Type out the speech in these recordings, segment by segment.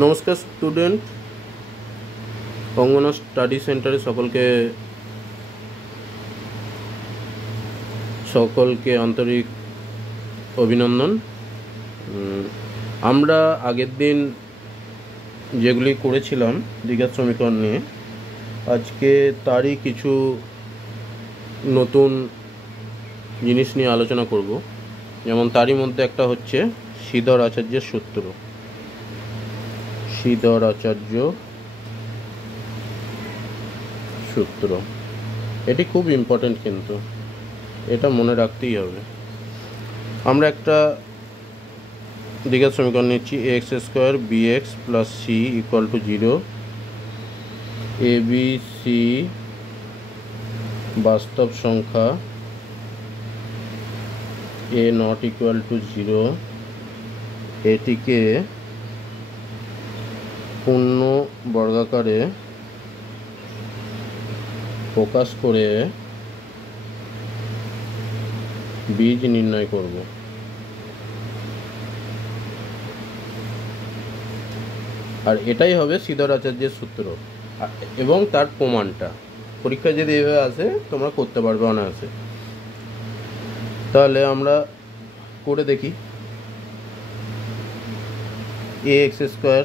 নমস্কার স্টুডেন্ট, অঙ্গনা স্টাডি সেন্টারে সকলকে আন্তরিক অভিনন্দন। আমরা আগের দিন যেগুলি করেছিলাম দ্বিঘাত সমীকরণ নিয়ে, আজকে তারই কিছু নতুন জিনিস নিয়ে আলোচনা করব। যেমন তারই মধ্যে একটা হচ্ছে শ্রীধর আচার্যের সূত্র। শ্রীধর আচার্য সূত্র এটি খুব ইম্পর্টেন্ট, কিন্তু এটা মনে রাখতেই হবে। আমরা একটা দ্বিঘাত সমীকরণ নিচ্ছি, x square b x plus C equal to 0। A B C বাস্তব সংখ্যা, এ নট ইকুয়াল টু 0। এটিকে পূর্ণ বর্গাকারে প্রকাশ করে বীজ নির্ণয় করব। আর এটাই হবে শ্রীধর আচার্যের সূত্র, এবং তার প্রমাণটা পরীক্ষায় যদি এভাবে আসে তোমরা করতে পারবে অনায়াসে। তাহলে আমরা করে দেখি। A X square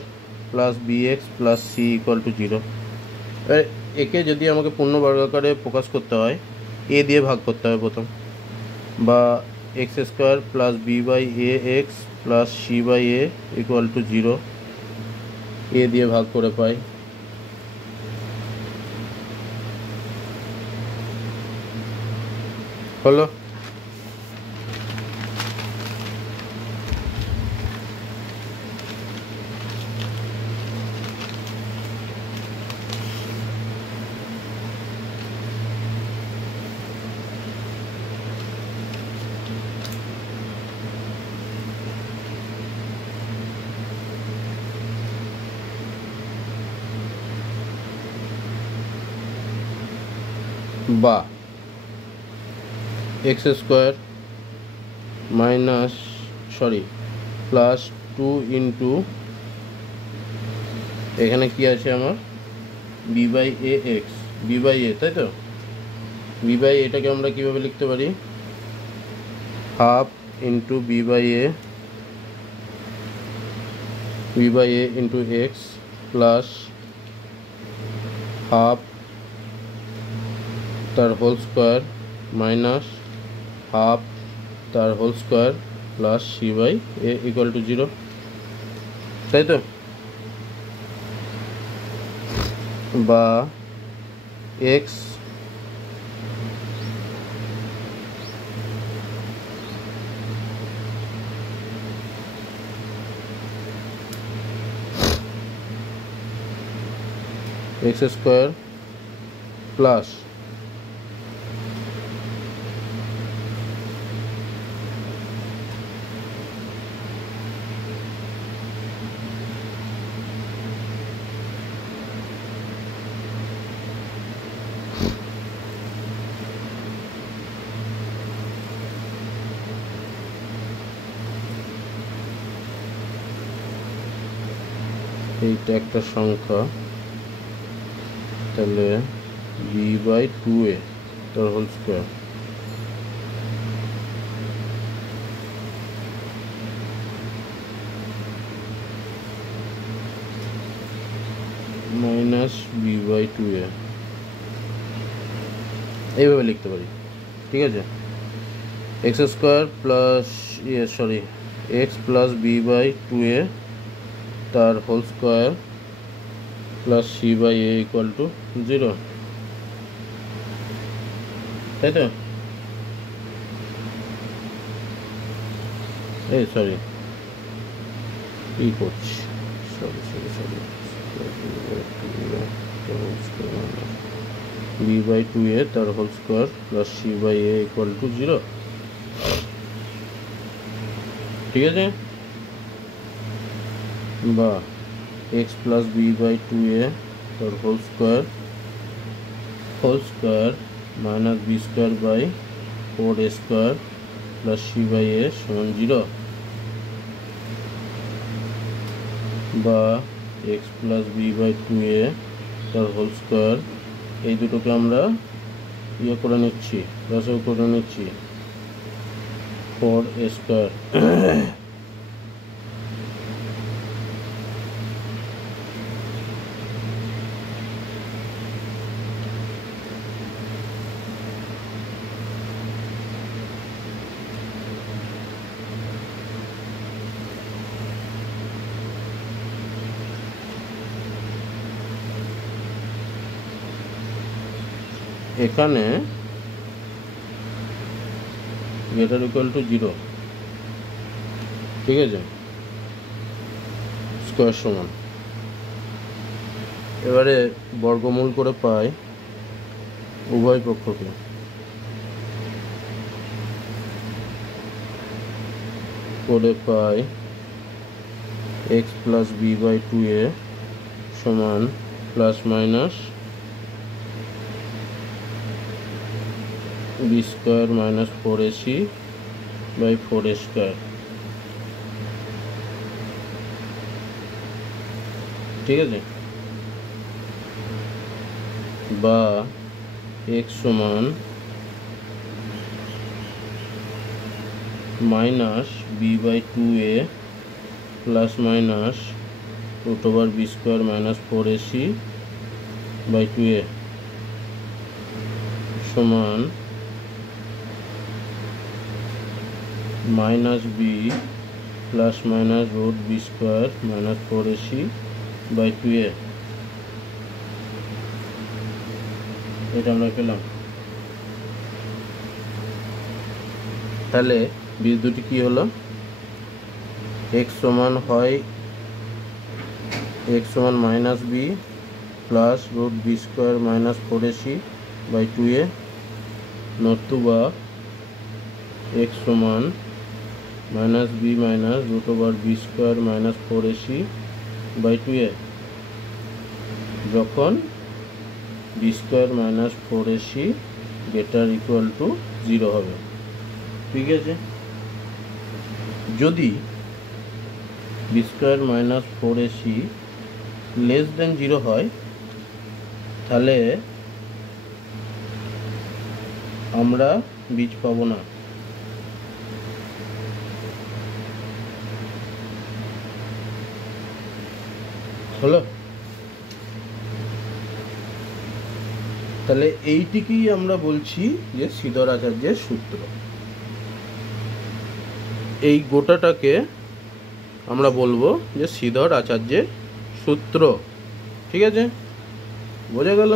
plus B x plus C equal to 0। একে যদি আমাকে পূর্ণ বর্গাকারে প্রকাশ করতে হয়, এ দিয়ে ভাগ করতে হবে প্রথম, বা x square plus B by A x plus C by A equal to 0। A দিয়ে ভাগ করে পাই। হলো। বা এক্স স্কোয়ার প্লাস 2 ইন্টু, এখানে কি আছে আমার, B by A X, B by A, তাই তো? বি বাই এটাকে আমরা কীভাবে লিখতে পারি? Half into B by A into X plus half তার হোল স্কোয়ার মাইনাস হাফ তার whole square plus C by A equal to 0, তাই তো? বা এক্স স্কোয়ার প্লাস এইটা একটা সংখ্যা, তাহলে বি বাই 2a তার whole square minus B by 2a, এইভাবে লিখতে পারি। ঠিক আছে, x square plus x plus B by 2a তার whole square plus C by A equal to 0, তাই তো? কি করছি, বি বাই 2a তার whole square plus C by A equal to 0। ঠিক আছে, বা x plus B by 2a তার whole square minus B square by 4a square plus C by A সমান 0, বা x plus B by 2a তার whole square, এই দুটোকে আমরা ইয়ে করে নিচ্ছি, লসাগু করে নিচ্ছি, 4a স্কোয়ার। এখানে গ্রেটার ইকুয়াল টু 0, ঠিক আছে, স্কোয়ার সমান। এবারে বর্গমূল করে পাই উভয় পক্ষকে, করে পাই X plus B by 2a সমান plus minus B square minus 4ac by 4a square, ঠিক আছে, বা এক্স সমান minus B by 2a plus minus root over B square minus 4ac by 2a সমান minus B plus minus root B square minus 4ac by 2a। এটা আমরা পেলাম। তাহলে বীজ দুটি কি হলো, এক্স সমান হয় এক্স সমান minus B plus root B square minus 4ac by 2a, নতুবা এক্স সমান minus b minus root over B square minus 4ac by 2a, যখন b square minus 4ac greater equal to 0 হবে, ঠিক আছে। যদি b square minus 4ac less than 0 হয়, তাহলে আমরা বীজ পাবো না। হলো, তাহলে এইটিকেই আমরা বলছি যে শ্রীধর আচার্যের সূত্র। এই গোটাটাকে আমরা বলবো যে শ্রীধর আচার্যের সূত্র, ঠিক আছে, বোঝা গেল।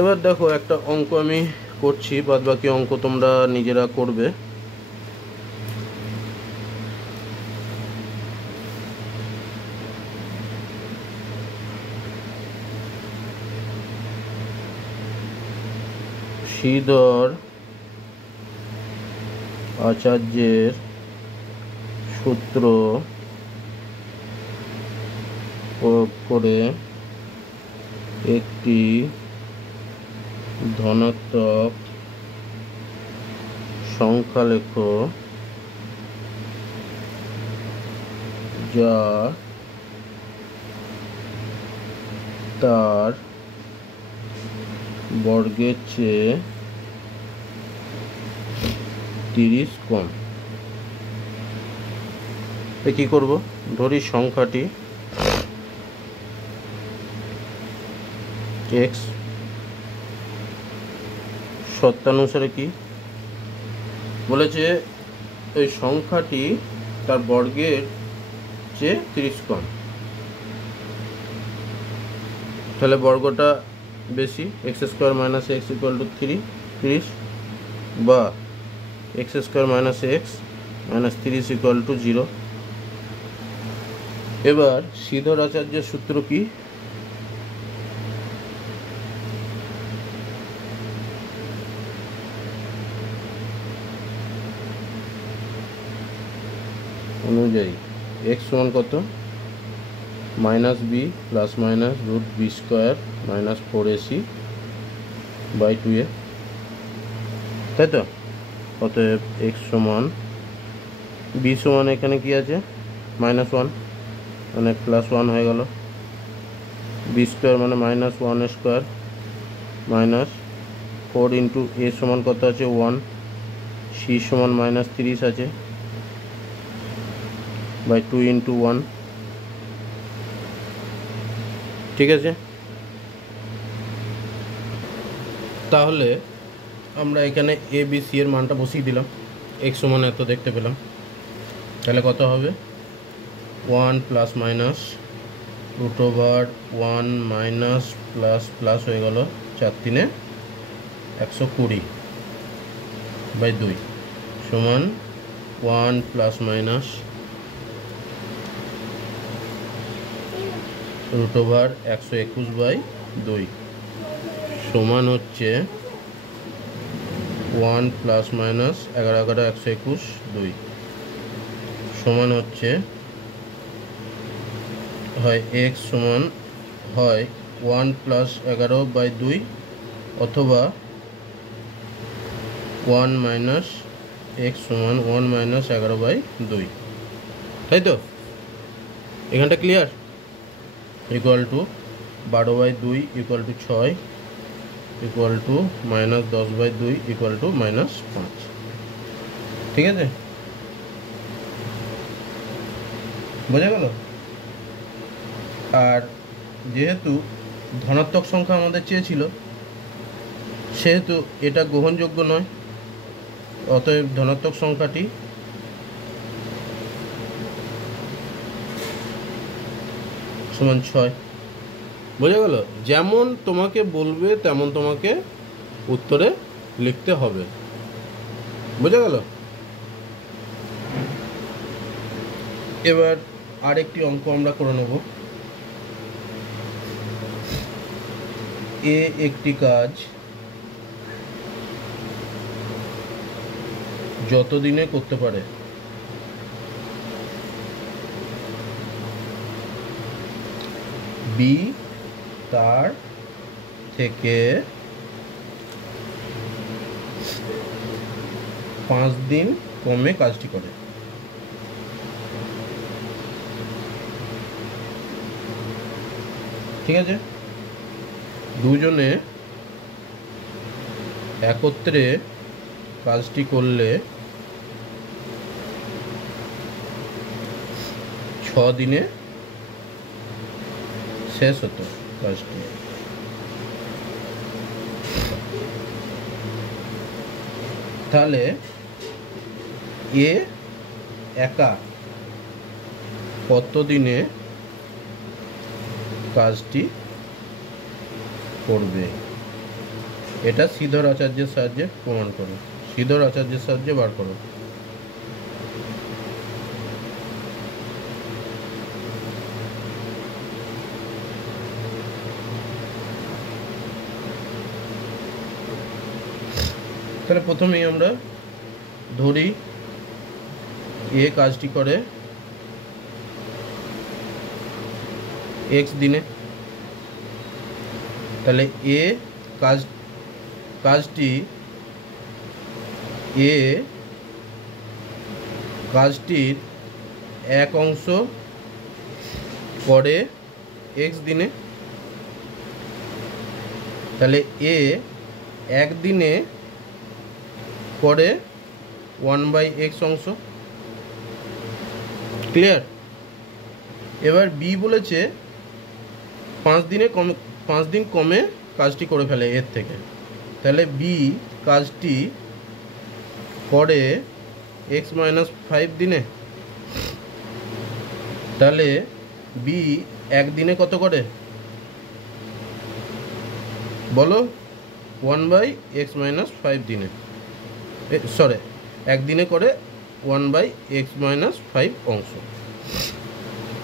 এবার দেখো একটা অঙ্ক আমি করছি, বাদ বাকি অঙ্ক তোমরা নিজেরা করবে। শ্রীধর আচার্যের সূত্র প্রয়োগ করে একটি ধনাত্মক সংখ্যা লেখো যা তার বর্গের চেয়ে 30 কম। কি করব, ধরি সংখ্যাটি x, সত্যানুসারে কি বলেছে, এই সংখ্যাটি তার বর্গের চেয়ে 30 কম, তাহলে বর্গটা বেশি, x square minus x equal to 30, বা x square minus x minus 30 equal to 0। এবার শ্রীধর আচার্যের সূত্র কি, অনুযায়ী এক্স সমান কত, minus B plus minus root B square minus 4ac/2a, তাই তো? অতএব এক্স সমান বি সমান এখানে কি আছে -1 মানে +1 হয়ে গেল, বি স্কোয়ার মানে -1 স্কোয়ার মাইনাস 4 ইন্টু এ সমান কত আছে 1, সি সমান -30 আছে /2 ইন্টু 1, ঠিক আছে? তাহলে আমরা এখানে এ বি সি এর মানটা বসিয়ে দিলাম, এক্স সমান এত দেখতে পেলাম, তাহলে কত হবে 1 plus minus √1 minus plus plus হয়ে গেল 4 3 120/2 সমান 1 প্লাস মাইনাস √121/2 সমান হচ্ছে 1 প্লাস মাইনাস 11 11 121 2 সমান হচ্ছে হয় x সমান হয় 1 প্লাস 11/2 অথবা 1 মাইনাস x সমান 1 মাইনাস 11/2, তাই তো? এখানটা clear? Equal to 12/2 equal to 6 equal to -10/2 equal to -5, ঠিক আছে? বোঝা গেল? আর যেহেতু ধনাত্মক সংখ্যা আমাদের চেয়েছিল সেহেতু এটা গ্রহণযোগ্য নয়, অতএব ধনাত্মক সংখ্যাটি সমান 6। বোঝা গেল? যেমন তোমাকে বলবে তেমন তোমাকে উত্তরে লিখতে হবে। বোঝা গেল? এবার আরেকটি অঙ্ক আমরা করে নেব। এ একটি কাজ যত দিনে করতে পারে বি তার থেকে 5 দিন কমে কাজটি করে। ঠিক আছে? দুজনে একত্রে কাজটি করলে 6 দিনে শেষ হতো কাজটি। তাহলে এ একা কত দিনে কাজটি করবে? এটা শ্রীধর আচার্যের সাহায্যে প্রমাণ করো। শ্রীধর আচার্যের সাহায্যে বার করো। তাহলে প্রথমেই আমরা ধরি এ কাজটি করে x দিনে। তাহলে এ কাজটির এক অংশ করে x দিনে। তাহলে এ একদিনে করে 1/x অংশ। ক্লিয়ার? এবার বি বলেছে 5 দিন কমে কাজটি করে ফেলে এর থেকে। তাহলে বি কাজটি করে x-5 দিনে। তাহলে বি একদিনে কত করে বলো? 1/x-5 দিনে। সরি, একদিনে করে 1/x-5 অংশ।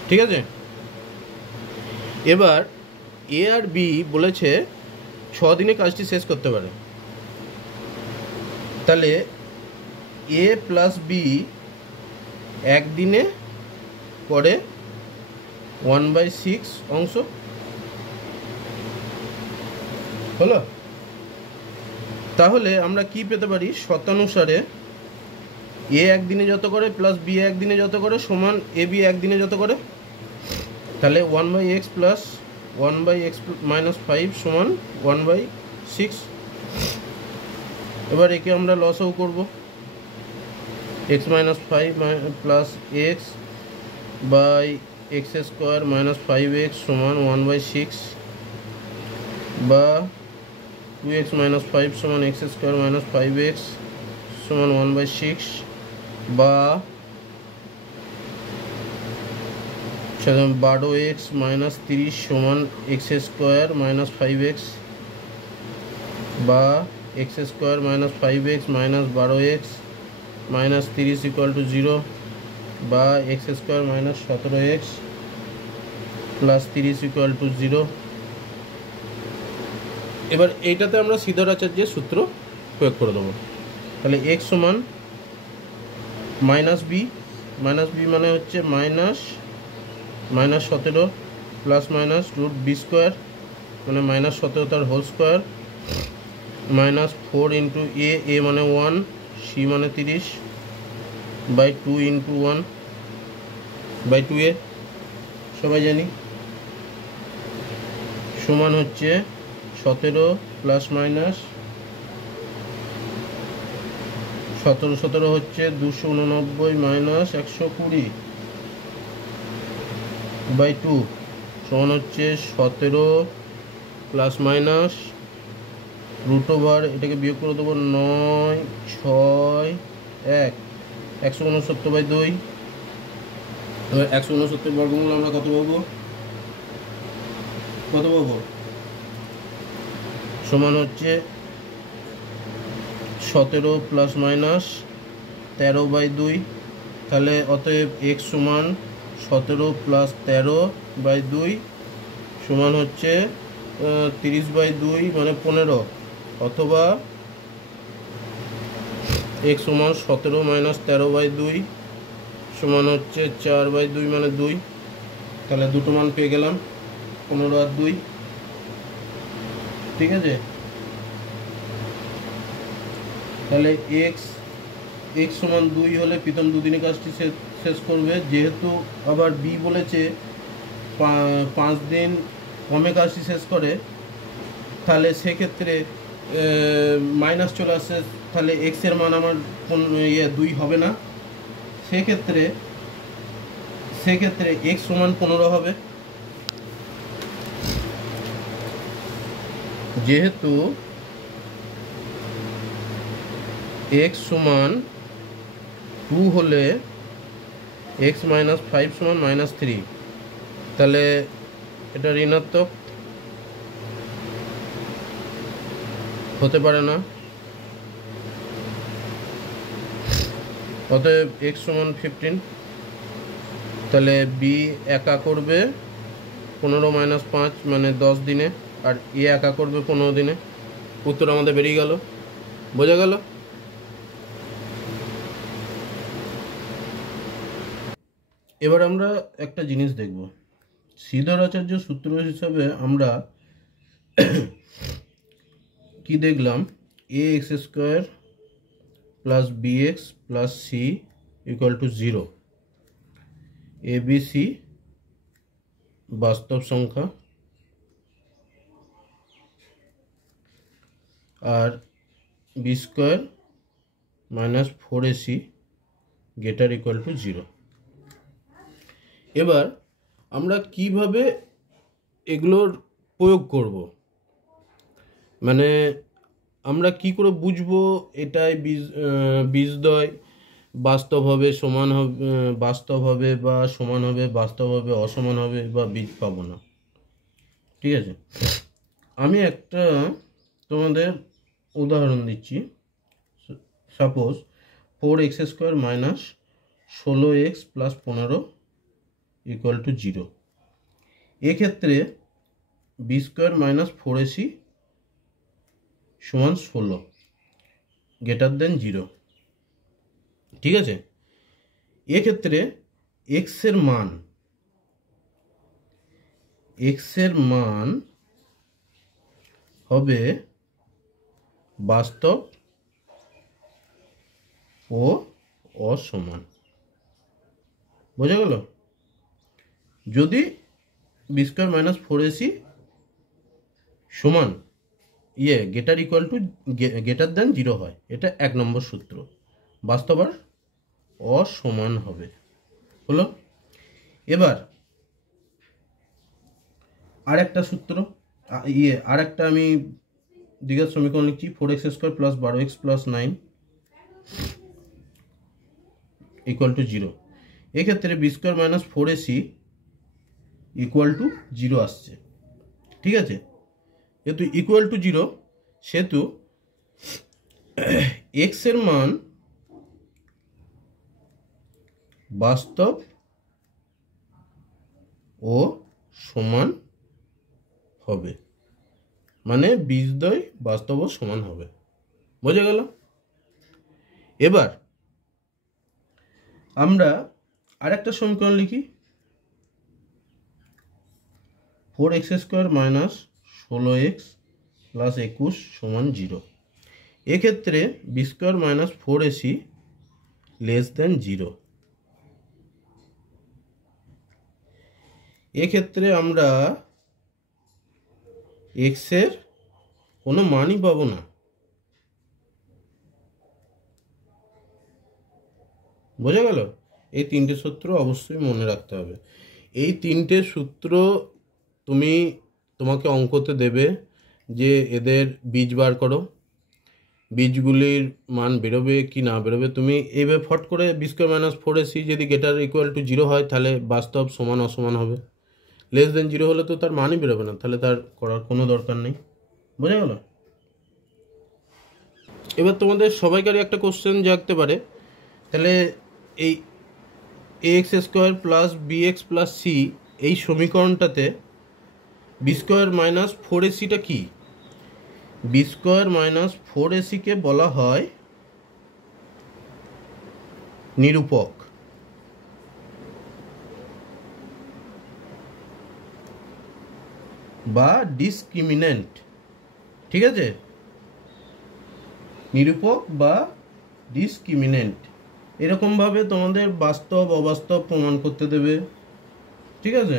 ঠিক আছে? এবার এ আর বি বলেছে 6 দিনে কাজটি শেষ করতে পারে। তাহলে এ প্লাস বি একদিনে পরে 1/6 অংশ হলো। তাহলে আমরা কি পেতে পারি, শতানুসারে এ একদিনে যত করে প্লাস বি একদিনে যত করে সমান এ বি একদিনে যত করে। তাহলে 1/x প্লাস 1/x মাইনাস 5 সমান 1/6। এবার একে আমরা লসও করব, x minus 5 plus x by x square minus 5x সমান 1/6, বা 2x মাইনাস 5 সমান এক্স স্কোয়ার মাইনাস 5x সমান 1/6, বা 12x মাইনাস 30 সমান এক্স স্কোয়ার মাইনাস 5x, বা x square minus 5x minus 12x minus 30 equal to 0, বা x square minus 17x plus 30 equal to 0। এবার এইটাতে আমরা সিদ্ধারাচার্যের সূত্র প্রয়োগ করে দেবো। তাহলে x সমান মাইনাস বি মানে হচ্ছে minus 17 plus minus root B square মানে মাইনাস 17 তার হোল স্কোয়ার মাইনাস 4 ইন্টু এ মানে 1, সি মানে 30 বাই 2 ইন্টু 1 বাই 2a সবাই জানি সমান হচ্ছে 17 প্লাস মাইনাস 17 হচ্ছে 289 মাইনাস 120 বাই 2 সমান হচ্ছে 17 প্লাস মাইনাস রুট ওভার, এটাকে বিয়োগ করে দেবো 9 6 1 169 বাই 2। এবার 169 বর্গমূল আমরা কত পাবো সমান হচ্ছে 17 প্লাস মাইনাস 13 বাই 2। তাহলে অতএব x সমান 17 প্লাস 13 বাই 2 সমান হচ্ছে 30 বাই 2 মানে 15, অথবা x সমান 17 মাইনাস 13 বাই 2 সমান হচ্ছে 4 বাই 2 মানে 2। তাহলে দুটো মান পেয়ে গেলাম 15 আর 2, ঠিক আছে। তাহলে x সমান 2 হলে প্রথম দুদিনে কাজটি শেষ করবে, যেহেতু আবার b বলেছে 5 দিন কমে কাজটি শেষ করে, তাহলে সেক্ষেত্রে মাইনাস চলে আসে, তাহলে x এর মান আমার 2 হবে না, সেক্ষেত্রে x সমান 15 হবে। যেহেতু x সমান 2 হলে x মাইনাস 5 সমান মাইনাস 3, তাহলে এটা ঋণাত্মক হতে পারে না, অতএব x সমান 15। তাহলে b একা করবে 15 মাইনাস 5 মানে 10 দিনে, আর এ একা করবে 15 দিনে। উত্তর আমাদের বেরিয়ে গেল, বোঝা গেল। এবার আমরা একটা জিনিস দেখব, সিদ্ধারাচার্য সূত্র হিসাবে আমরা কি দেখলাম, A X square plus B x plus C equal to 0, A B C বাস্তব সংখ্যা আর B square minus 4ac greater equal to 0। এবার আমরা কিভাবে এগুলোর প্রয়োগ করব, মানে আমরা কি করে বুঝবো এটাই বীজদ্বয় বাস্তব হবে, সমান হবে, বাস্তব হবে বা সমান হবে, বাস্তব হবে অসমান হবে, বা বীজ পাবো না। ঠিক আছে, আমি একটা তোমাদের উদাহরণ দিচ্ছি। Suppose 4x square minus 16x plus 15 equal to 0। এক্ষেত্রে বি স্কোয়ার মাইনাস 4ac সমান 16 গ্রেটার দেন 0। ঠিক আছে, এক্ষেত্রে এক্স এর মান হবে বাস্তব ও অসমান। বোঝা গেল? যদি বি স্কোয়ার মাইনাস 4ac সমান গ্রেটার দ্যান 0 হয়, এটা 1 নম্বর সূত্র। বাস্তব আর অসমান হবে। হলো? এবার আর একটা সূত্র, আর একটা আমি দ্বিঘাত সমীকরণ লিখছি। 4x square plus 12x plus 9 equal to 0। এক্ষেত্রে b square minus 4ac equal to 0 আসছে। ঠিক আছে? যেহেতু ইকুয়াল টু 0, সেহেতু এক্স এর মান বাস্তব ও সমান হবে, মানে বীজদ্বয় বাস্তব ও সমান হবে। বোঝা গেল? এবার আমরা আরেকটা সমীকরণ লিখি। 4x square minus 16x plus 21 সমান 0। এক্ষেত্রে b square minus 4ac less than 0। এক্ষেত্রে আমরা এক্স এর কোনো মানই পাবো না। বোঝা গেল? এই তিনটে সূত্র অবশ্যই মনে রাখতে হবে। এই তিনটে সূত্র তোমাকে অঙ্কতে দেবে যে এদের বীজ বার করো, বীজগুলির মান বেরোবে কি না বেরোবে। তুমি এইভাবে ফট করে বি স্কোয়ার মাইনাস 4ac যদি গ্রেটার ইকুয়াল টু 0 হয়, তাহলে বাস্তব সমান অসমান হবে। লেস দেন 0 হলে তো তার মানই বেরোবে না, তাহলে তার করার কোনো দরকার নেই। বোঝা গেল? এবার তোমাদের সবাইকারই একটা কোশ্চেন জাগতে পারে, তাহলে এই ax square plus bx plus c এই সমীকরণটাতে বি স্কোয়ার মাইনাস 4ac কি? বি স্কোয়ার মাইনাস 4ac কে বলা হয় নিরূপক বা ডিসক্রিমিন্যান্ট। ঠিক আছে? নিরূপক বা ডিসক্রিমিন্যান্ট, এরকমভাবে তোমাদের বাস্তব অবাস্তব প্রমাণ করতে দেবে। ঠিক আছে?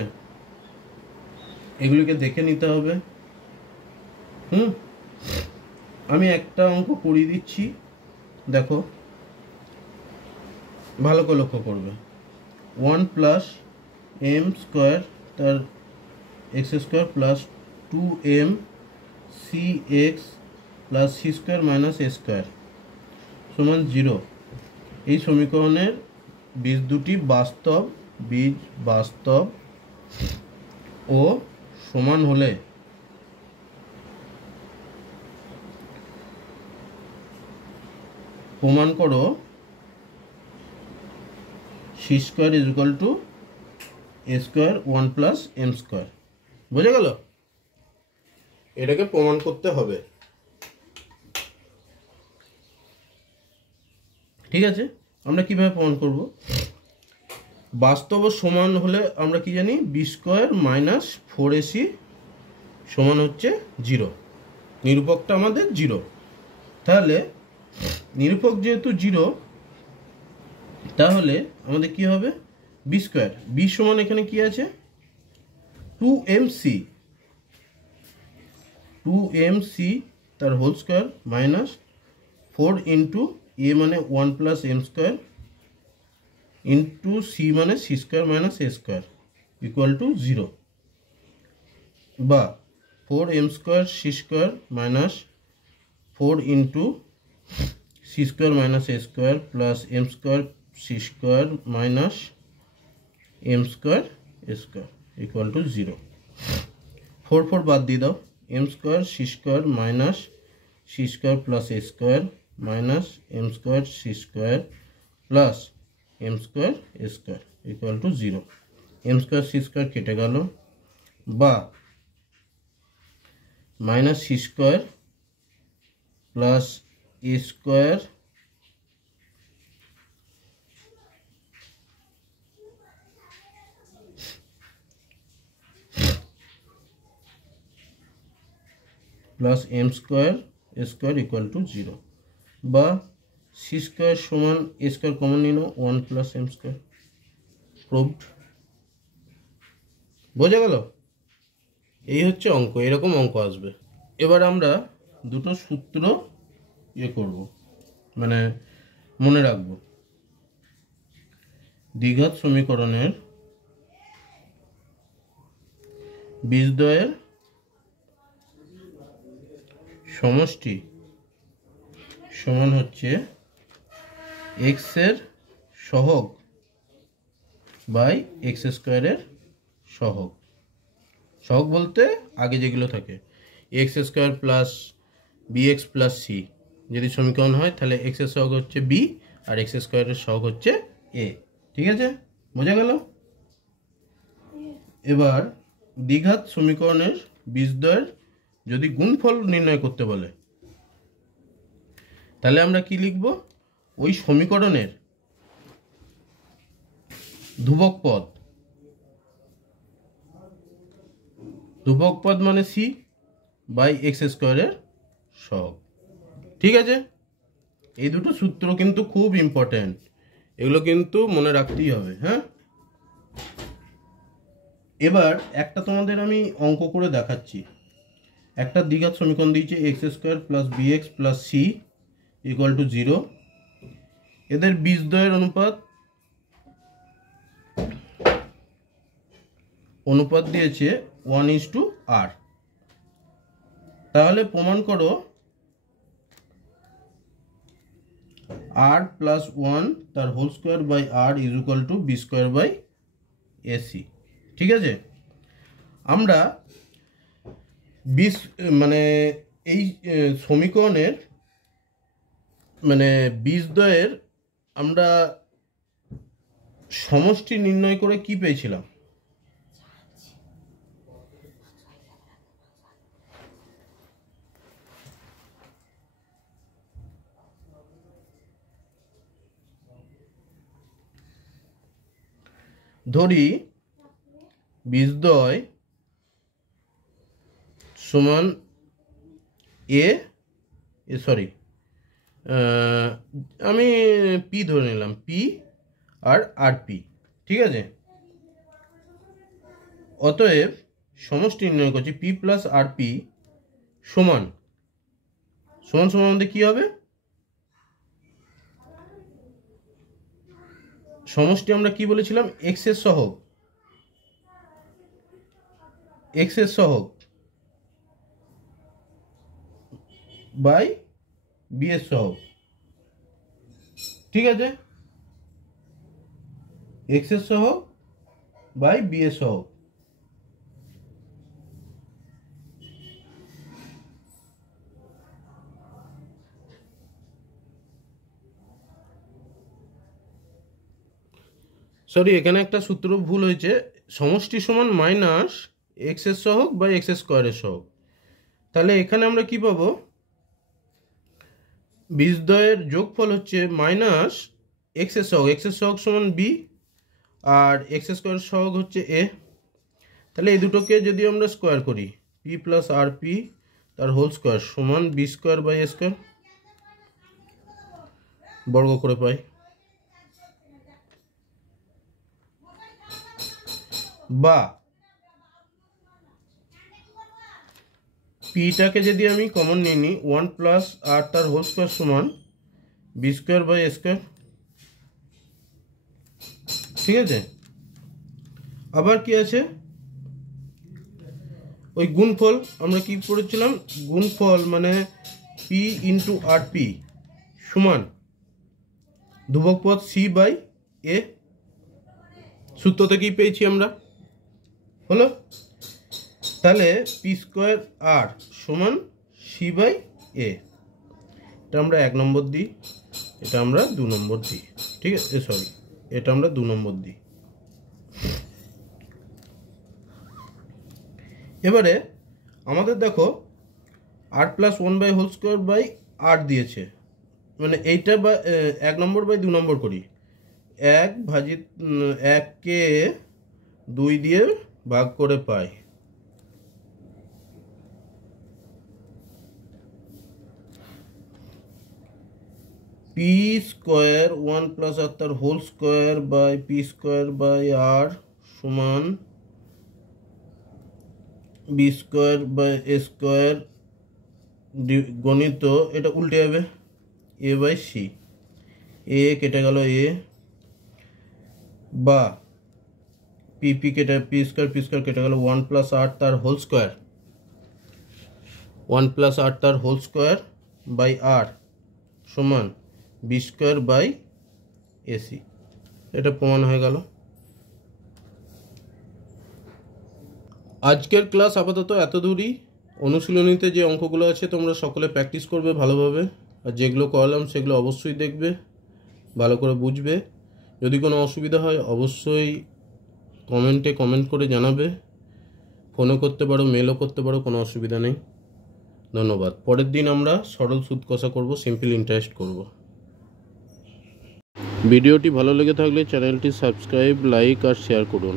এগুলিকে দেখে নিতে হবে। আমি একটা অঙ্ক করিয়ে দিচ্ছি, দেখো ভালো করে লক্ষ্য করবে। 1 প্লাস এম স্কোয়ার তার X square plus 2m cx plus C square minus A square সমান 0। এই সমীকরণের বীজ দুটি বাস্তব ও সমান হলে প্রমাণ করো c square is equal to a square 1 plus M square. বোঝা গেল? এটাকে প্রমাণ করতে হবে। ঠিক আছে? আমরা কিভাবে প্রমাণ করব? বাস্তব ও সমান হলে আমরা কি জানি? বি স্কোয়ার মাইনাস 4ac সমান হচ্ছে 0। নিরূপকটা আমাদের 0। তাহলে নিরূপক যেহেতু 0, তাহলে আমাদের কি হবে? বি স্কোয়ার, বি সমান এখানে কি আছে? 2mc তার হোল স্কোয়ার মাইনাস 4 ইন্টু এ মানে 1 plus M square into C মানে C square minus A square equal to 0, বা 4m square C square minus 4 into C square minus A square plus M square C square minus M square A square equal to 0। 4 বাদ দিয়ে দাও। M square C square minus C square plus A square minus M square C square plus M square A square equal to 0। M square C square কেটে গেল, বা minus C square plus A square plus M square A square equal to 0, বা c square সমান a square common নিয়ে নাও 1 plus M square. Proved. বোঝা গেল? এই হচ্ছে অঙ্ক, এরকম অঙ্ক আসবে। এবার আমরা দুটো সূত্র করব, মানে মনে রাখবো। দ্বিঘাত সমীকরণের বীজদ্বয়ের সমষ্টি সমান হচ্ছে এক্স এর সহগ বাই এক্স স্কোয়ারের সহগ। সহগ বলতে আগে যেগুলো থাকে, x square plus B x plus c যদি সমীকরণ হয়, তাহলে এক্স এর সহগ হচ্ছে বি আর এক্স স্কোয়ারের সহগ হচ্ছে এ। ঠিক আছে? বোঝা গেল? এবার দ্বিঘাত সমীকরণের বীজদ্বয়ের যদি গুণফল নির্ণয় করতে বলে, তাহলে আমরা কি লিখব? ওই সমীকরণের ধ্রুবক পদ, ধ্রুবক পদ মানে সি বাই এক্স স্কোয়ারের সহগ। ঠিক আছে? এই দুটো সূত্র কিন্তু খুব ইম্পর্টেন্ট, এগুলো কিন্তু মনে রাখতেই হবে। হ্যাঁ, এবার একটা তোমাদের আমি অঙ্ক করে দেখাচ্ছি। একটা দ্বিঘাত সমীকরণ দিয়েছে x square plus B x plus C equal to 0। এদের বীজদ্বয়ের অনুপাত দিয়েছে 1:r। তাহলে প্রমাণ করো r প্লাস 1 তার whole square by r is equal to b square by ac. ঠিক আছে? আমরা মানে এই সমীকরণের মানে বীজদ্বয়ের আমরা সমষ্টি নির্ণয় করে কি পেয়েছিলাম? ধরি বীজদ্বয় সমান আমি পি ধরে নিলাম, পি আর আর পি। ঠিক আছে? অতএব সমষ্টি নির্ণয় করছি পি প্লাস আর পি সমান সমান সমান আমাদের কি হবে? সমষ্টি আমরা কি বলেছিলাম? এক্স এর সহগ, এক্স এর সহগ বাই বি এর সহগ। ঠিক আছে? এক্স এর সহগ বাই বি এর সহগ। সরি, এখানে একটা সূত্র ভুল হয়েছে। সমষ্টি সমান মাইনাস এক্স এর সহগ বাই এক্স স্কোয়ারের সহগ। তাহলে এখানে আমরা কি পাবো? বীজদ্বয়ের যোগফল হচ্ছে মাইনাস এক্স এর সহগ, এক্স এর সহগ সমান বি আর এক্স স্কোয়ারের সহগ হচ্ছে এ। তাহলে এই দুটোকে যদি আমরা স্কোয়ার করি, পি প্লাস আর পি তার হোল স্কোয়ার সমান B square by A square, বর্গ করে পাই। বা পিটাকে যদি আমি কমন নিয়ে নিই, 1 প্লাস আর তার হোল স্কোয়ার সমান B square by A square. ঠিক আছে? আবার কি আছে? ওই গুণফল আমরা কি করেছিলাম? গুণফল মানে পি ইন্টু আর পি সমান ধ্রুবক পদ সি বাই এ। সূত্র থেকেই পেয়েছি আমরা। হলো? তাহলে পি স্কোয়ার আর সমান সি বাই এ। এটা আমরা 1 নম্বর দিই, এটা আমরা 2 নম্বর দিই। ঠিক আছে? সরি, এটা আমরা 2 নম্বর দিই। এবারে আমাদের দেখো R plus 1 by whole square by R দিয়েছে, মানে এইটা 1 নম্বর বাই 2 নম্বর করি। 1/1কে 2 দিয়ে ভাগ করে পাই। পি স্কোয়ার 1 প্লাস আর তার whole square by P square by R সমান B square by A square গণিত, এটা উল্টে যাবে, এ বাই সি, এ কেটে গেল এ, বা পি কেটে পি স্কোয়ার কেটে গেল 1 প্লাস আর তার হোল স্কোয়ার, 1 প্লাস আর তার হোল স্কোয়ার বাই আর সমান বি স্কোয়ার বাই এসি। এটা প্রমাণ হয়ে গেল। আজকের ক্লাস আপাতত এত দূরই। অনুশীলনীতে যে অঙ্কগুলো আছে তোমরা সকলে প্র্যাকটিস করবে ভালোভাবে, আর যেগুলো করালাম সেগুলো অবশ্যই দেখবে, ভালো করে বুঝবে। যদি কোনো অসুবিধা হয় অবশ্যই কমেন্টে কমেন্ট করে জানাবে, ফোনও করতে পারো, মেলও করতে পারো, কোনো অসুবিধা নেই। ধন্যবাদ। পরের দিন আমরা সরল সুদ কষা করব, সিম্পল ইন্টারেস্ট করব। ভিডিওটি ভালো লেগে থাকলে চ্যানেলটি সাবস্ক্রাইব, লাইক আর শেয়ার করুন।